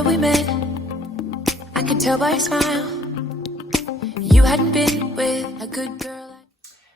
summer we met, I could tell by your smile you hadn't been with a good girl.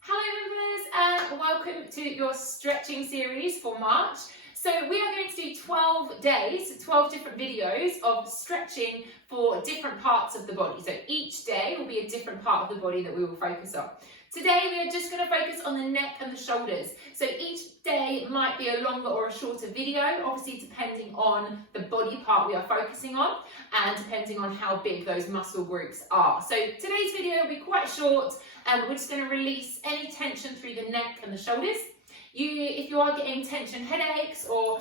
Hello members and welcome to your stretching series for March. So we are going to do 12 days, 12 different videos of stretching for different parts of the body. So each day will be a different part of the body that we will focus on. Today we are just going to focus on the neck and the shoulders. So each day might be a longer or a shorter video, obviously depending on the body part we are focusing on and depending on how big those muscle groups are. So today's video will be quite short and we're just going to release any tension through the neck and the shoulders. If you are getting tension headaches or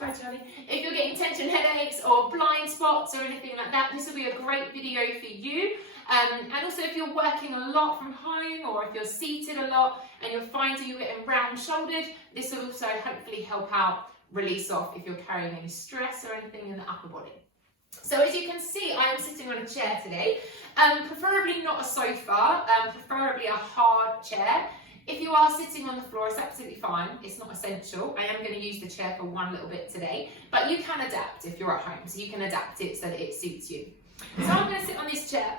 if you're getting tension headaches or blind spots or anything like that, this will be a great video for you. And also if you're working a lot from home or if you're seated a lot and you're finding you're getting round shouldered, this will also hopefully help out release off if you're carrying any stress or anything in the upper body. So as you can see, I am sitting on a chair today, preferably not a sofa, preferably a hard chair. If you are sitting on the floor, it's absolutely fine. It's not essential. I am going to use the chair for one little bit today, but you can adapt if you're at home. So you can adapt it so that it suits you. So I'm going to sit on this chair.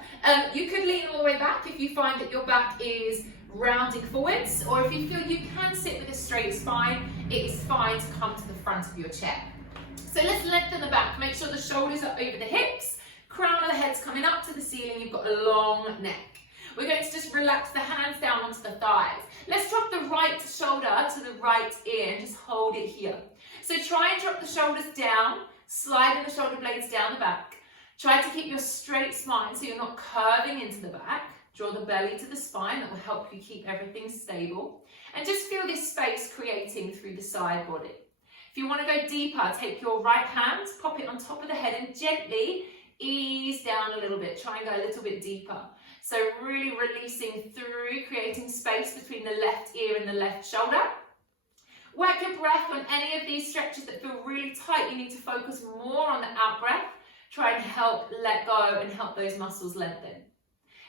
You could lean all the way back if you find that your back is rounding forwards, or if you feel you can sit with a straight spine, it is fine to come to the front of your chair. So let's lengthen the back. Make sure the shoulders are over the hips, crown of the head's coming up to the ceiling. You've got a long neck. We're going to just relax the hands down onto the thighs. Let's drop the right shoulder to the right ear and just hold it here. So try and drop the shoulders down, sliding the shoulder blades down the back. Try to keep your straight spine so you're not curving into the back. Draw the belly to the spine, that will help you keep everything stable. And just feel this space creating through the side body. If you want to go deeper, take your right hand, pop it on top of the head and gently ease down a little bit. Try and go a little bit deeper. So really releasing through, creating space between the left ear and the left shoulder. Work your breath on any of these stretches that feel really tight. You need to focus more on the out breath. Try and help let go and help those muscles lengthen.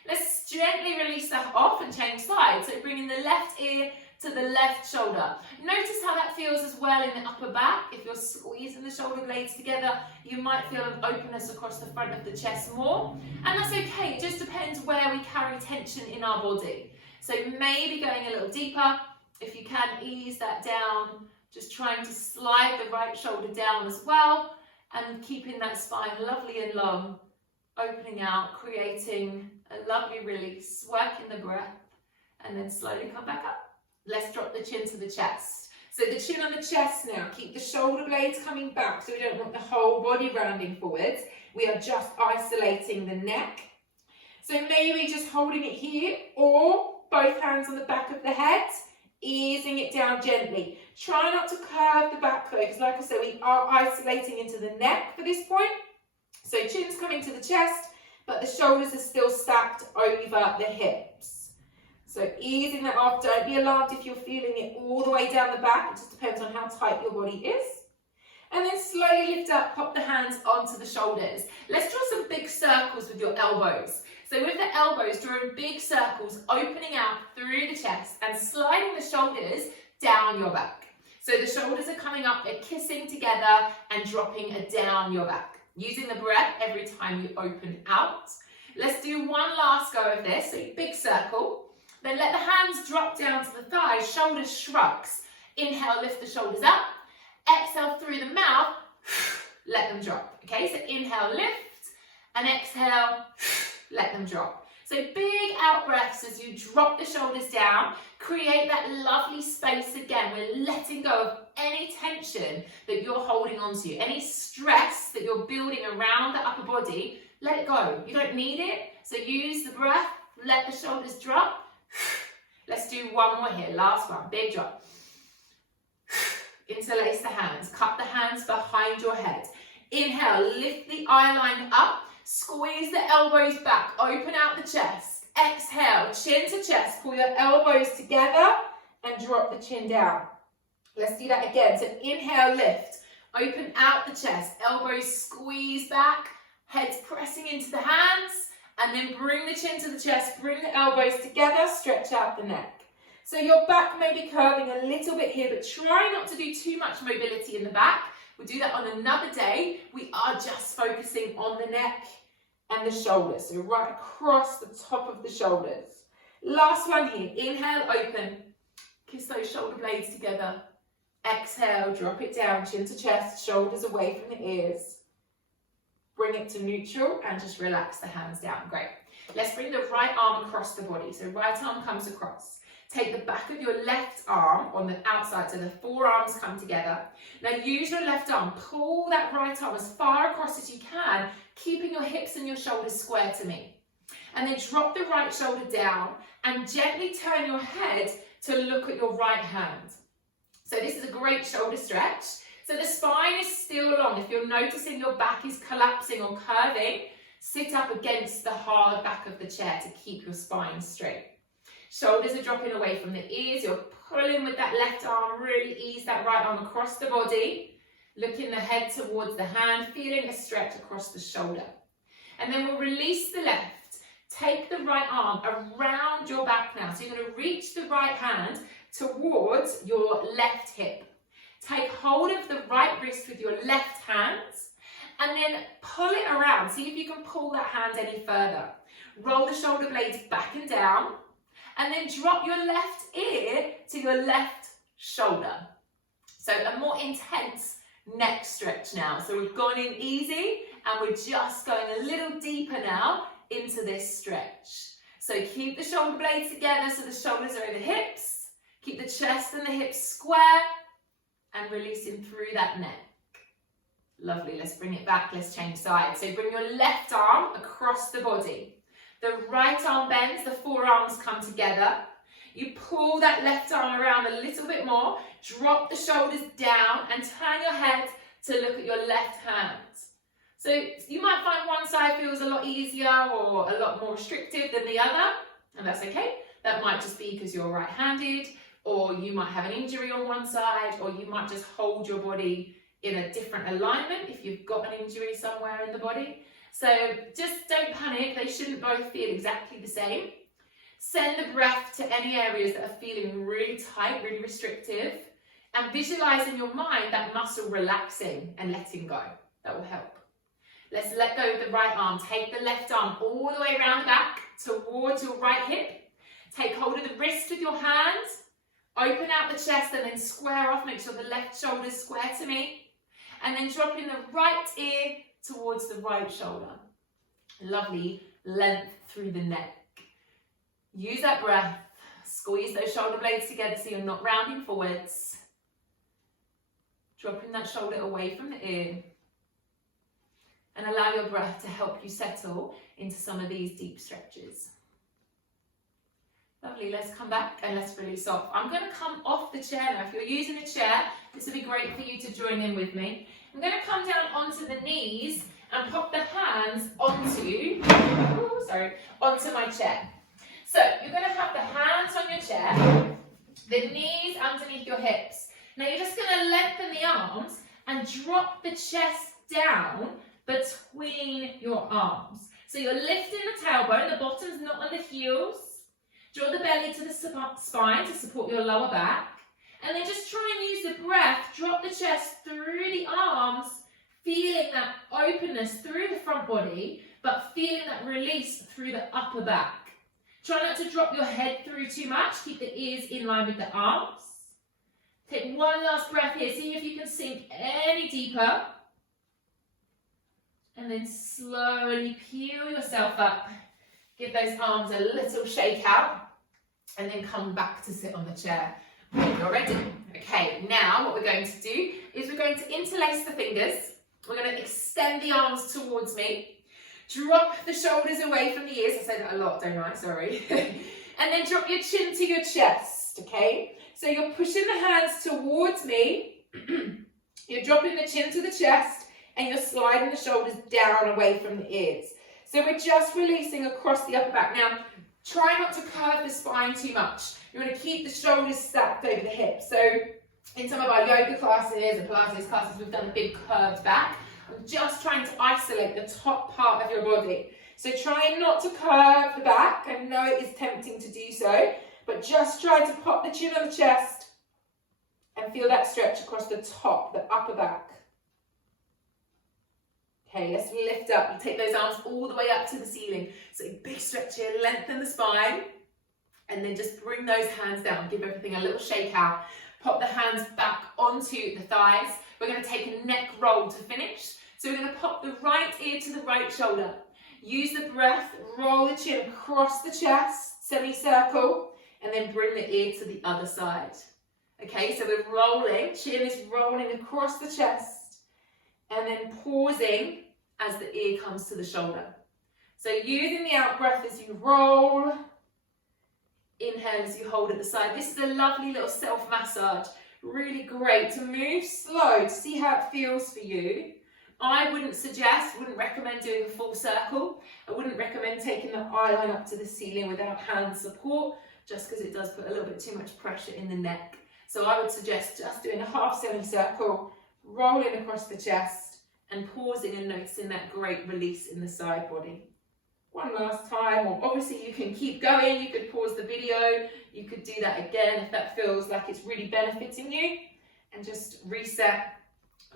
Let's gently release that off and change sides. So bringing the left ear to the left shoulder. Notice how that feels as well in the upper back. If you're squeezing the shoulder blades together, you might feel an openness across the front of the chest more. And that's okay, it just depends where we carry tension in our body. So maybe going a little deeper. If you can, ease that down. Just trying to slide the right shoulder down as well. And keeping that spine lovely and long. Opening out, creating a lovely release. Working the breath. And then slowly come back up. Let's drop the chin to the chest. So the chin on the chest now. Keep the shoulder blades coming back so we don't want the whole body rounding forwards. We are just isolating the neck. So maybe just holding it here or both hands on the back of the head, easing it down gently. Try not to curve the back though, because like I said, we are isolating into the neck for this point. So chin's coming to the chest, but the shoulders are still stacked over the hips. So easing that off, don't be alarmed if you're feeling it all the way down the back. It just depends on how tight your body is. And then slowly lift up, pop the hands onto the shoulders. Let's draw some big circles with your elbows. So with the elbows, drawing big circles, opening out through the chest and sliding the shoulders down your back. So the shoulders are coming up, they're kissing together and dropping down your back. Using the breath every time you open out. Let's do one last go of this. So big circle. Then let the hands drop down to the thighs, shoulders shrugs. Inhale, lift the shoulders up. Exhale through the mouth, let them drop. Okay, so inhale, lift, and exhale, let them drop. So big out breaths as you drop the shoulders down, create that lovely space again. We're letting go of any tension that you're holding onto, any stress that you're building around the upper body, let it go. You don't need it, so use the breath, let the shoulders drop. Let's do one more here, last one, big drop. Interlace the hands, cup the hands behind your head. Inhale, lift the eye line up, squeeze the elbows back, open out the chest. Exhale, chin to chest, pull your elbows together and drop the chin down. Let's do that again. So inhale, lift, open out the chest, elbows squeeze back, heads pressing into the hands, and then bring the chin to the chest, bring the elbows together, stretch out the neck. So your back may be curving a little bit here, but try not to do too much mobility in the back. We'll do that on another day. We are just focusing on the neck and the shoulders. So right across the top of the shoulders. Last one here. Inhale, open. Kiss those shoulder blades together. Exhale, drop it down, chin to chest, shoulders away from the ears. Bring it to neutral and just relax the hands down. Great. Let's bring the right arm across the body. So right arm comes across. Take the back of your left arm on the outside so the forearms come together. Now use your left arm. Pull that right arm as far across as you can, keeping your hips and your shoulders square to me. And then drop the right shoulder down and gently turn your head to look at your right hand. So this is a great shoulder stretch. So the spine is still long. If you're noticing your back is collapsing or curving, sit up against the hard back of the chair to keep your spine straight. Shoulders are dropping away from the ears. You're pulling with that left arm. Really ease that right arm across the body. Looking the head towards the hand, feeling a stretch across the shoulder. And then we'll release the left. Take the right arm around your back now. So you're going to reach the right hand towards your left hip. Take hold of the right wrist with your left hand and then pull it around. See if you can pull that hand any further. Roll the shoulder blades back and down and then drop your left ear to your left shoulder. So a more intense neck stretch now. So we've gone in easy and we're just going a little deeper now into this stretch. So keep the shoulder blades together so the shoulders are over the hips. Keep the chest and the hips square and releasing through that neck. Lovely, let's bring it back, let's change sides. So bring your left arm across the body. The right arm bends, the forearms come together. You pull that left arm around a little bit more, drop the shoulders down and turn your head to look at your left hand. So you might find one side feels a lot easier or a lot more restrictive than the other, and that's okay. That might just be because you're right-handed, or you might have an injury on one side, or you might just hold your body in a different alignment if you've got an injury somewhere in the body. So just don't panic, they shouldn't both feel exactly the same. Send the breath to any areas that are feeling really tight, really restrictive, and visualize in your mind that muscle relaxing and letting go. That will help. Let's let go of the right arm. Take the left arm all the way around the back towards your right hip. Take hold of the wrist with your hand. Open out the chest and then square off. Make sure the left shoulder is square to me. And then drop in the right ear towards the right shoulder. Lovely length through the neck. Use that breath. Squeeze those shoulder blades together so you're not rounding forwards. Dropping that shoulder away from the ear. And allow your breath to help you settle into some of these deep stretches. Lovely, let's come back and let's release off. I'm going to come off the chair now. If you're using a chair, this will be great for you to join in with me. I'm going to come down onto the knees and pop the hands onto my chair. So you're going to have the hands on your chair, the knees underneath your hips. Now you're just going to lengthen the arms and drop the chest down between your arms. So you're lifting the tailbone, the bottom's not on the heels. Draw the belly to the spine to support your lower back. And then just try and use the breath, drop the chest through the arms, feeling that openness through the front body, but feeling that release through the upper back. Try not to drop your head through too much. Keep the ears in line with the arms. Take one last breath here. See if you can sink any deeper. And then slowly peel yourself up. Give those arms a little shake out. And then come back to sit on the chair when you're ready. Okay, now what we're going to do is we're going to interlace the fingers. We're going to extend the arms towards me. Drop the shoulders away from the ears. I say that a lot, don't I? Sorry. And then drop your chin to your chest, okay? So you're pushing the hands towards me. You're dropping the chin to the chest and you're sliding the shoulders down away from the ears. So we're just releasing across the upper back. Now, try not to curve the spine too much. You want to keep the shoulders stacked over the hips. So in some of our yoga classes and Pilates classes, we've done a big curved back. I'm just trying to isolate the top part of your body. So try not to curve the back. I know it is tempting to do so, but just try to pop the chin on the chest and feel that stretch across the top, the upper back. Okay, let's lift up. You take those arms all the way up to the ceiling. So big stretch here, lengthen the spine, and then just bring those hands down. Give everything a little shake out. Pop the hands back onto the thighs. We're going to take a neck roll to finish. So we're going to pop the right ear to the right shoulder. Use the breath, roll the chin across the chest, semicircle, and then bring the ear to the other side. Okay, so we're rolling, chin is rolling across the chest, and then pausing as the ear comes to the shoulder. So using the out breath as you roll, inhale as you hold at the side. This is a lovely little self-massage. Really great to move slow, to see how it feels for you. I wouldn't recommend doing a full circle. I wouldn't recommend taking the eye line up to the ceiling without hand support, just because it does put a little bit too much pressure in the neck. So I would suggest just doing a half semicircle, rolling across the chest, and pausing and noticing that great release in the side body. One last time, or obviously you can keep going, you could pause the video, you could do that again if that feels like it's really benefiting you, and just reset,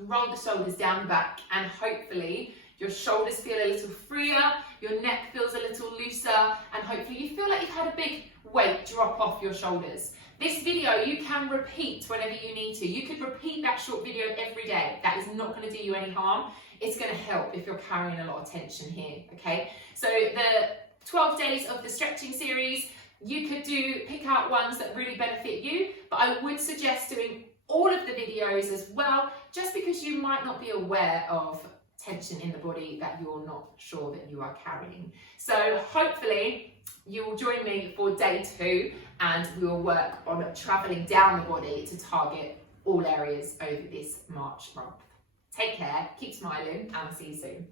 roll the shoulders down the back, and hopefully your shoulders feel a little freer, your neck feels a little looser, and hopefully you feel like you've had a big weight drop off your shoulders. This video you can repeat whenever you need to. You could repeat that short video every day. That is not going to do you any harm. It's going to help if you're carrying a lot of tension here, okay? So the 12 days of the stretching series, you could pick out ones that really benefit you, but I would suggest doing all of the videos as well, just because you might not be aware of tension in the body that you're not sure that you are carrying. So hopefully you will join me for day 2, and we will work on traveling down the body to target all areas over this March month. Take care, keep smiling, and I'll see you soon.